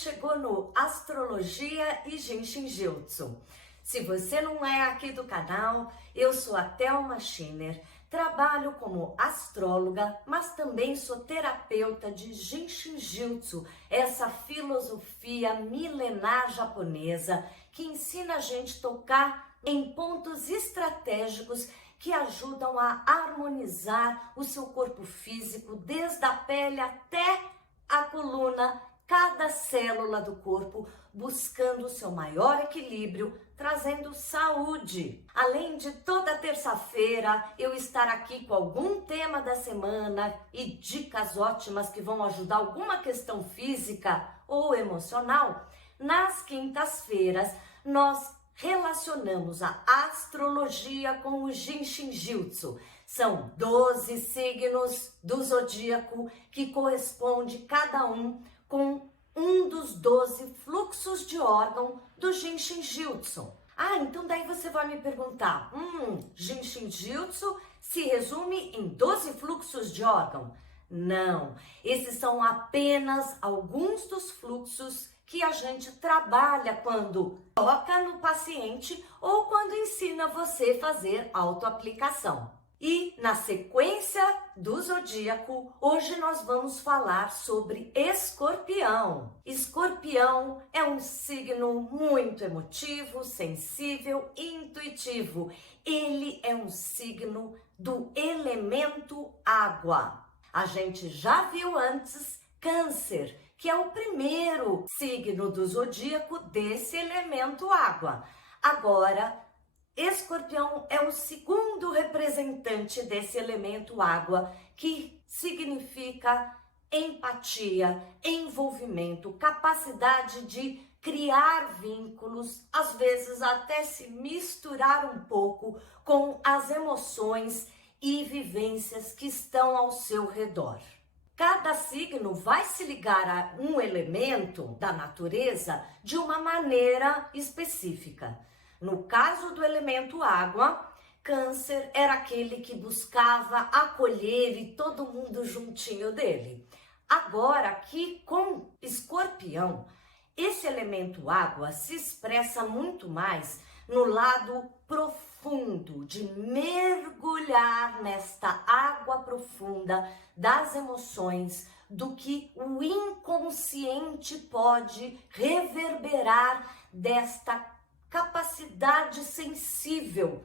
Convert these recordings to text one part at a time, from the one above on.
chegou no Astrologia e Jinshin Jyutsu. Se você não é aqui do canal, eu sou a Thelma Schiner, trabalho como astróloga, mas também sou terapeuta de Jinshin Jyutsu, essa filosofia milenar japonesa que ensina a gente a tocar em pontos estratégicos que ajudam a harmonizar o seu corpo físico, desde a pele até a coluna, cada célula do corpo, buscando o seu maior equilíbrio, trazendo saúde. Além de toda terça-feira eu estar aqui com algum tema da semana e dicas ótimas que vão ajudar alguma questão física ou emocional, nas quintas-feiras nós relacionamos a astrologia com o Jinshin Jyutsu. São 12 signos do zodíaco que corresponde cada um com um dos 12 fluxos de órgão do Jinshin Jyutsu. Então daí você vai me perguntar, Jinshin Jyutsu se resume em 12 fluxos de órgão? Não, esses são apenas alguns dos fluxos que a gente trabalha quando toca no paciente ou quando ensina você a fazer autoaplicação. E na sequência do zodíaco, hoje nós vamos falar sobre Escorpião. Escorpião é um signo muito emotivo, sensível e intuitivo. Ele é um signo do elemento água. A gente já viu antes Câncer, que é o primeiro signo do zodíaco desse elemento água. Agora, Escorpião é o segundo representante desse elemento água, que significa empatia, envolvimento, capacidade de criar vínculos, às vezes até se misturar um pouco com as emoções e vivências que estão ao seu redor. Cada signo vai se ligar a um elemento da natureza de uma maneira específica. No caso do elemento água, Câncer era aquele que buscava acolher e todo mundo juntinho dele. Agora, aqui com Escorpião, esse elemento água se expressa muito mais no lado profundo, de mergulhar nesta água profunda das emoções, do que o inconsciente pode reverberar desta capacidade sensível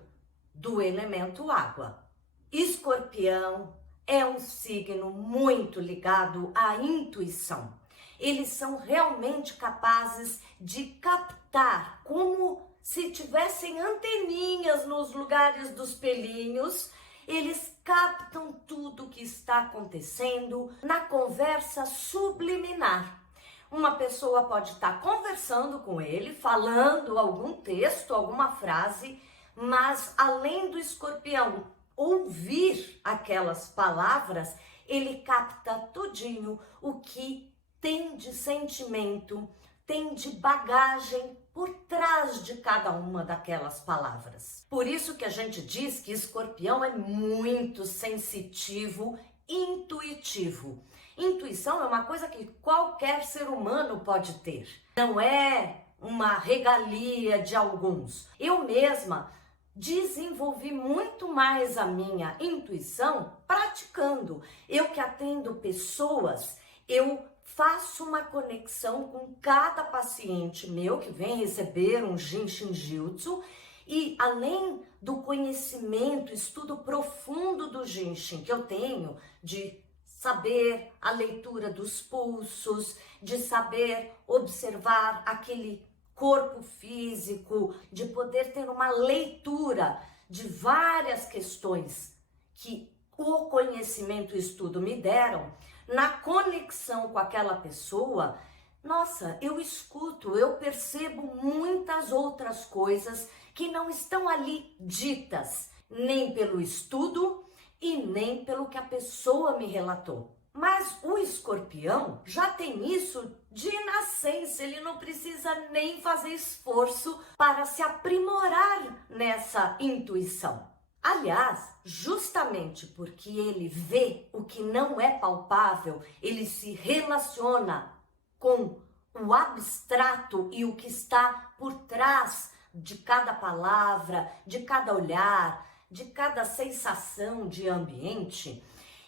do elemento água. Escorpião é um signo muito ligado à intuição. Eles são realmente capazes de captar, como se tivessem anteninhas nos lugares dos pelinhos. Eles captam tudo o que está acontecendo na conversa subliminar. Uma pessoa pode estar conversando com ele, falando algum texto, alguma frase, mas além do Escorpião ouvir aquelas palavras, ele capta tudinho o que tem de sentimento, tem de bagagem por trás de cada uma daquelas palavras. Por isso que a gente diz que Escorpião é muito sensitivo, intuitivo. Intuição é uma coisa que qualquer ser humano pode ter. Não é uma regalia de alguns. Eu mesma desenvolvi muito mais a minha intuição praticando. Eu que atendo pessoas, eu faço uma conexão com cada paciente meu que vem receber um Jinshin Jyutsu, e além do conhecimento, estudo profundo do Jinshin que eu tenho, de saber a leitura dos pulsos, de saber observar aquele corpo físico, de poder ter uma leitura de várias questões que o conhecimento e o estudo me deram, na conexão com aquela pessoa, nossa, eu escuto, eu percebo muitas outras coisas que não estão ali ditas, nem pelo estudo e nem pelo que a pessoa me relatou. Mas o Escorpião já tem isso de nascença, ele não precisa nem fazer esforço para se aprimorar nessa intuição. Aliás, justamente porque ele vê o que não é palpável, ele se relaciona com o abstrato e o que está por trás de cada palavra, de cada olhar, de cada sensação de ambiente,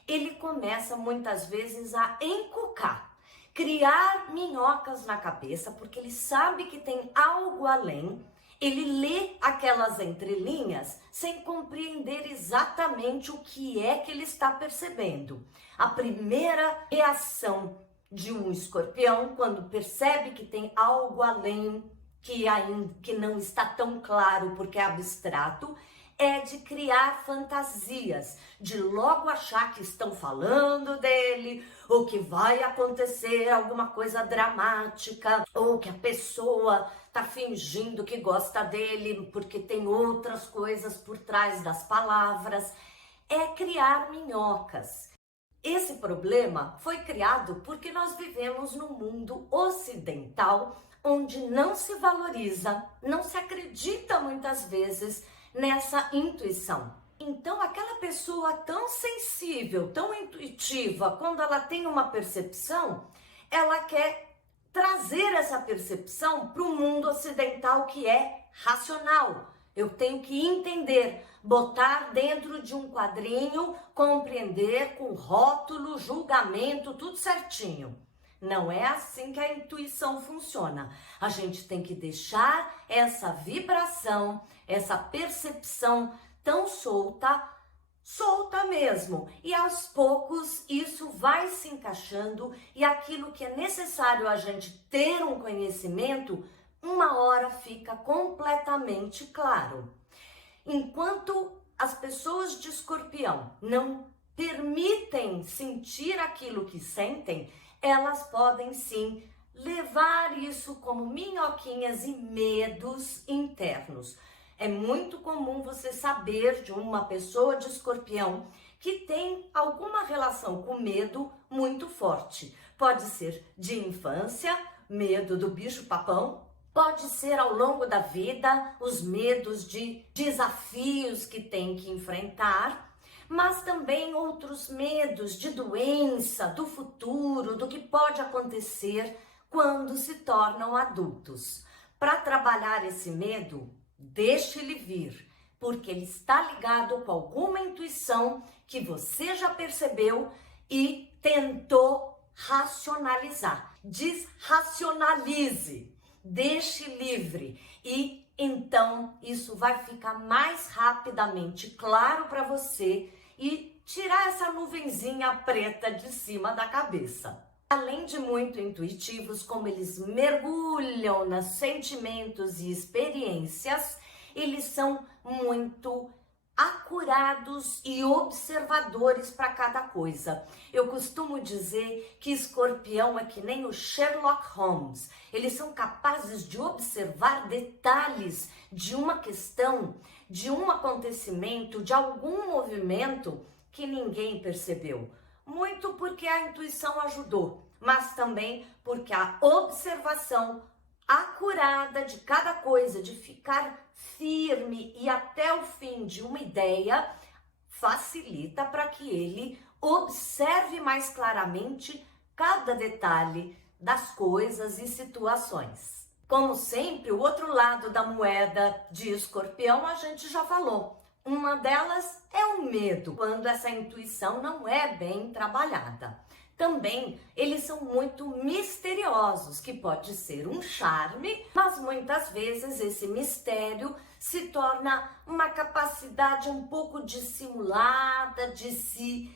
ele começa muitas vezes a encucar, criar minhocas na cabeça, porque ele sabe que tem algo além. Ele lê aquelas entrelinhas sem compreender exatamente o que é que ele está percebendo. A primeira reação de um escorpião, quando percebe que tem algo além, que não está tão claro porque é abstrato, é de criar fantasias, de logo achar que estão falando dele, ou que vai acontecer alguma coisa dramática, ou que a pessoa está fingindo que gosta dele porque tem outras coisas por trás das palavras. É criar minhocas. Esse problema foi criado porque nós vivemos num mundo ocidental onde não se valoriza, não se acredita muitas vezes nessa intuição. Então, aquela pessoa tão sensível, tão intuitiva, quando ela tem uma percepção, ela quer trazer essa percepção para o mundo ocidental que é racional. Eu tenho que entender, botar dentro de um quadrinho, compreender com rótulo, julgamento, tudo certinho. Não é assim que a intuição funciona. A gente tem que deixar essa vibração, essa percepção tão solta mesmo. E aos poucos isso vai se encaixando e aquilo que é necessário a gente ter um conhecimento, uma hora fica completamente claro. Enquanto as pessoas de Escorpião não permitem sentir aquilo que sentem, elas podem sim levar isso como minhoquinhas e medos internos. É muito comum você saber de uma pessoa de Escorpião que tem alguma relação com medo muito forte. Pode ser de infância, medo do bicho-papão, pode ser ao longo da vida, os medos de desafios que tem que enfrentar, mas também outros medos de doença, do futuro, do que pode acontecer quando se tornam adultos. Para trabalhar esse medo, deixe ele vir, porque ele está ligado com alguma intuição que você já percebeu e tentou racionalizar. Desracionalize, deixe livre e então isso vai ficar mais rapidamente claro para você e tirar essa nuvenzinha preta de cima da cabeça. Além de muito intuitivos, como eles mergulham nos sentimentos e experiências, eles são muito acurados e observadores para cada coisa. Eu costumo dizer que Escorpião é que nem o Sherlock Holmes. Eles são capazes de observar detalhes de uma questão, de um acontecimento, de algum movimento que ninguém percebeu. Muito porque a intuição ajudou, mas também porque a observação acurada de cada coisa, de ficar firme e até o fim de uma ideia, facilita para que ele observe mais claramente cada detalhe das coisas e situações. Como sempre, o outro lado da moeda de Escorpião a gente já falou. Uma delas é o medo, quando essa intuição não é bem trabalhada. Também eles são muito misteriosos, que pode ser um charme, mas muitas vezes esse mistério se torna uma capacidade um pouco dissimulada de se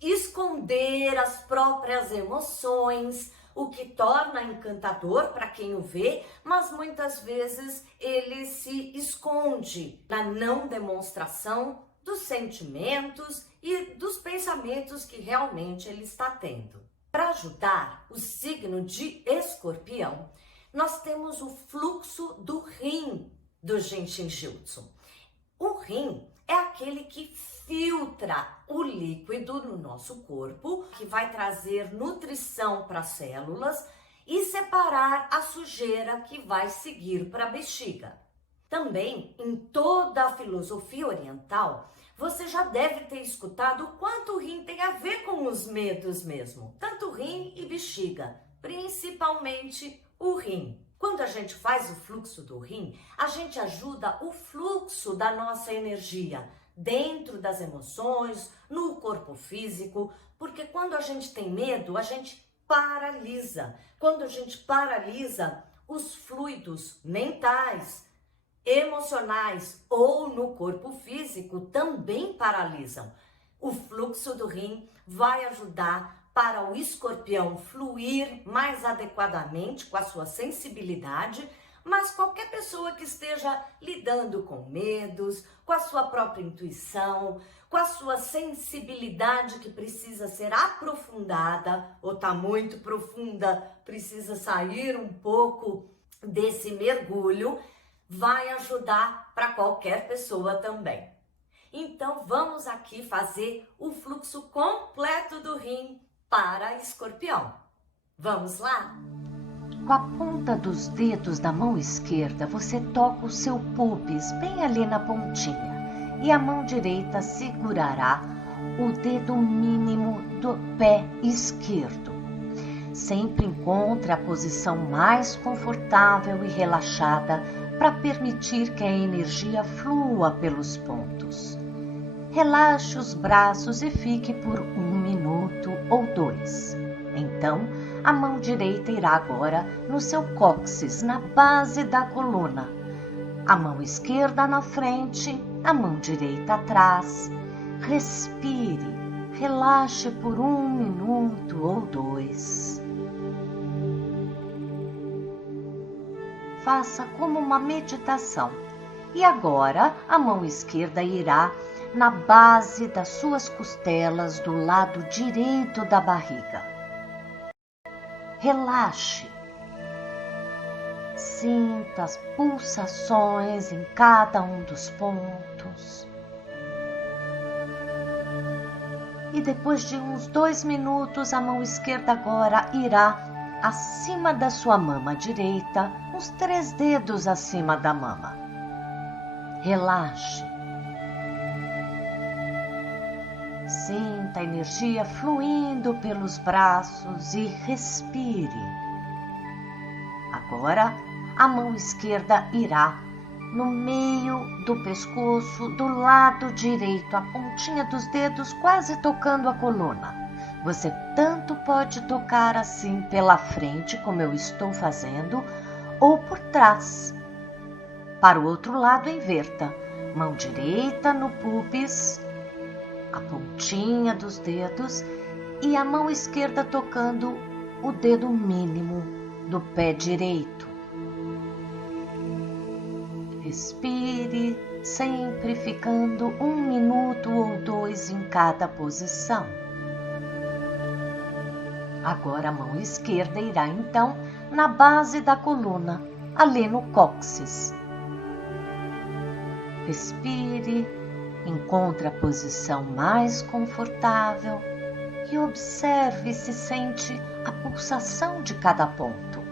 esconder as próprias emoções, o que torna encantador para quem o vê, mas muitas vezes ele se esconde na não demonstração dos sentimentos e dos pensamentos que realmente ele está tendo. Para ajudar o signo de Escorpião, nós temos o fluxo do rim do Genshin Jutsu. O rim é aquele que filtra o líquido no nosso corpo, que vai trazer nutrição para as células e separar a sujeira que vai seguir para a bexiga. Também, em toda a filosofia oriental, você já deve ter escutado o quanto o rim tem a ver com os medos mesmo. Tanto rim e bexiga, principalmente o rim. Quando a gente faz o fluxo do rim, a gente ajuda o fluxo da nossa energia dentro das emoções, no corpo físico, porque quando a gente tem medo, a gente paralisa. Quando a gente paralisa, os fluidos mentais, emocionais ou no corpo físico também paralisam. O fluxo do rim vai ajudar para o escorpião fluir mais adequadamente com a sua sensibilidade, mas qualquer pessoa que esteja lidando com medos, com a sua própria intuição, com a sua sensibilidade que precisa ser aprofundada ou está muito profunda, precisa sair um pouco desse mergulho, vai ajudar para qualquer pessoa também. Então vamos aqui fazer o fluxo completo do rim para escorpião. Vamos lá? Com a ponta dos dedos da mão esquerda, você toca o seu pubis bem ali na pontinha e a mão direita segurará o dedo mínimo do pé esquerdo. Sempre encontre a posição mais confortável e relaxada para permitir que a energia flua pelos pontos. Relaxe os braços e fique por 1 minuto ou 2. Então, a mão direita irá agora no seu cóccix, na base da coluna. A mão esquerda na frente, a mão direita atrás. Respire, relaxe por 1 minuto ou 2. Faça como uma meditação. E agora, a mão esquerda irá na base das suas costelas do lado direito da barriga. Relaxe. Sinta as pulsações em cada um dos pontos. E depois de uns 2 minutos, a mão esquerda agora irá acima da sua mama direita, uns 3 dedos acima da mama. Relaxe. Sinta a energia fluindo pelos braços e respire. Agora, a mão esquerda irá no meio do pescoço, do lado direito, a pontinha dos dedos quase tocando a coluna. Você tanto pode tocar assim pela frente, como eu estou fazendo, ou por trás. Para o outro lado, inverta. Mão direita no pubis, a pontinha dos dedos e a mão esquerda tocando o dedo mínimo do pé direito. Respire, sempre ficando 1 minuto ou 2 em cada posição. Agora a mão esquerda irá então na base da coluna, ali no cóccix. Respire, encontre a posição mais confortável e observe se sente a pulsação de cada ponto.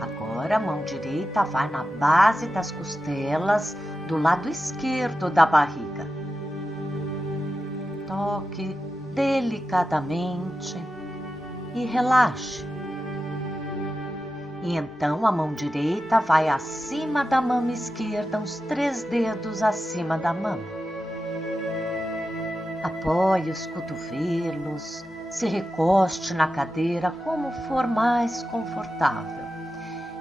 Agora a mão direita vai na base das costelas do lado esquerdo da barriga. Toque delicadamente e relaxe. E então a mão direita vai acima da mama esquerda, uns 3 dedos acima da mama. Apoie os cotovelos, se recoste na cadeira como for mais confortável.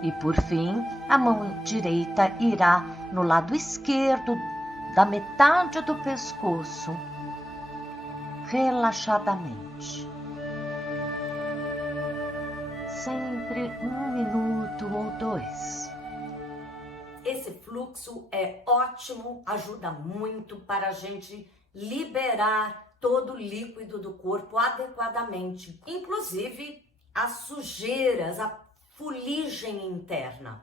E por fim, a mão direita irá no lado esquerdo da metade do pescoço, relaxadamente. Sempre 1 minuto ou 2. Esse fluxo é ótimo, ajuda muito para a gente liberar todo o líquido do corpo adequadamente, inclusive as sujeiras, a fuligem interna.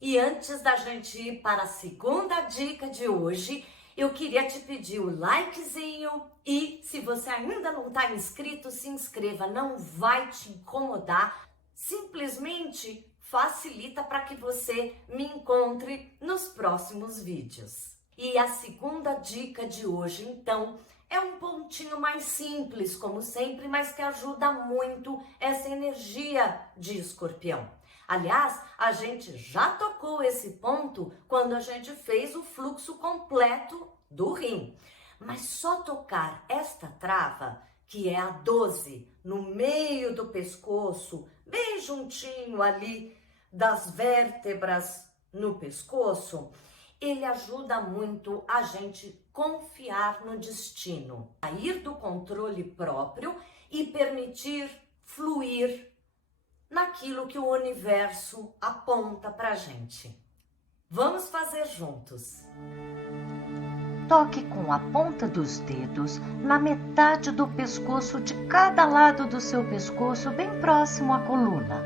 E antes da gente ir para a segunda dica de hoje, eu queria te pedir o likezinho e se você ainda não está inscrito, se inscreva, não vai te incomodar. Simplesmente facilita para que você me encontre nos próximos vídeos. E a segunda dica de hoje, então, é um ponto pontinho mais simples, como sempre, mas que ajuda muito essa energia de Escorpião. Aliás, a gente já tocou esse ponto quando a gente fez o fluxo completo do rim. Mas só tocar esta trava, que é a 12, no meio do pescoço, bem juntinho ali das vértebras no pescoço, ele ajuda muito a gente confiar no destino, sair do controle próprio e permitir fluir naquilo que o universo aponta pra gente. Vamos fazer juntos. Toque com a ponta dos dedos na metade do pescoço de cada lado do seu pescoço, bem próximo à coluna.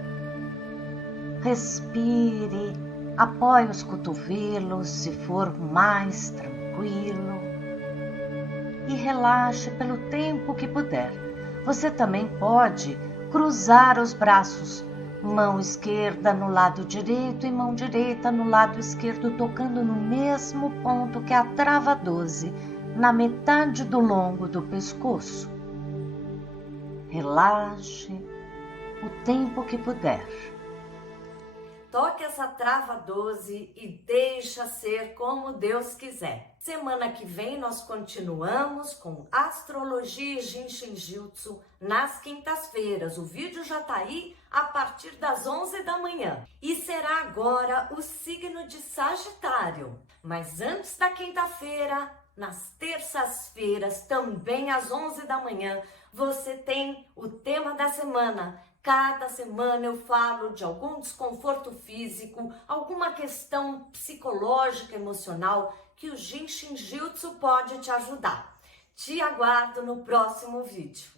Respire, apoie os cotovelos se for mais tranquilo e relaxe pelo tempo que puder. Você também pode cruzar os braços, mão esquerda no lado direito e mão direita no lado esquerdo, tocando no mesmo ponto que a trava 12, na metade do longo do pescoço. Relaxe o tempo que puder. Toque essa trava 12 e deixa ser como Deus quiser. Semana que vem nós continuamos com Astrologia e Jinshin Jutsu nas quintas-feiras. O vídeo já tá aí a partir das 11 da manhã. E será agora o signo de Sagitário. Mas antes da quinta-feira, nas terças-feiras, também às 11 da manhã, você tem o tema da semana. Cada semana eu falo de algum desconforto físico, alguma questão psicológica, emocional, que o Jinshin Jutsu pode te ajudar. Te aguardo no próximo vídeo.